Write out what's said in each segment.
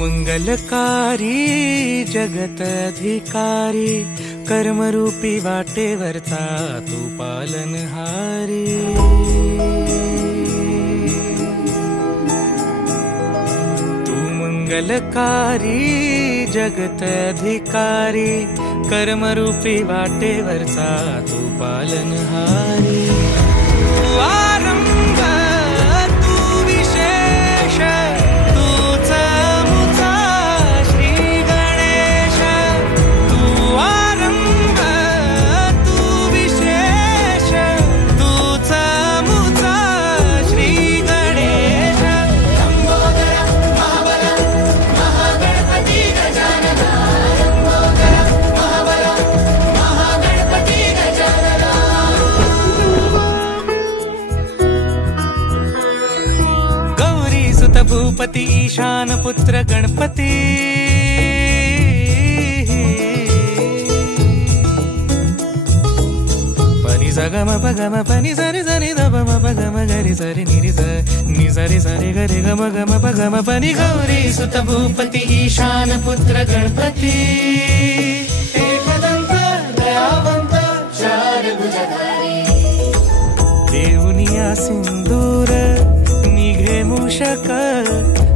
मंगलकारी जगत अधिकारी कर्मरूपी वाटेवरचा तू पालनहारी। तू मंगलकारी जगत अधिकारी कर्मरूपी वाटेवरचा तू पालनहारी। तू आरंभ तू विशेष तूच मुचा श्री गणेश। तू आरंभ तू विशेष तूच मुचा श्री गणेश। लंबोदर महाबल महागणपती गजानन। लंबोदर महाबल महागणपती गजानन। गौरी सुत भूपती ईशान पुत्र गणपती। पनि सगम पगम पनि सरि सरि ध म पगम गरि सरि नि सरि सरि गरि गम गम पगम पनि। गौरी सुत भूपती ईशान पुत्र गणपती। एकदंत दयावंत चार भुजधारी। देऊनिया सिंदूर निघे मूषक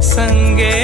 संगे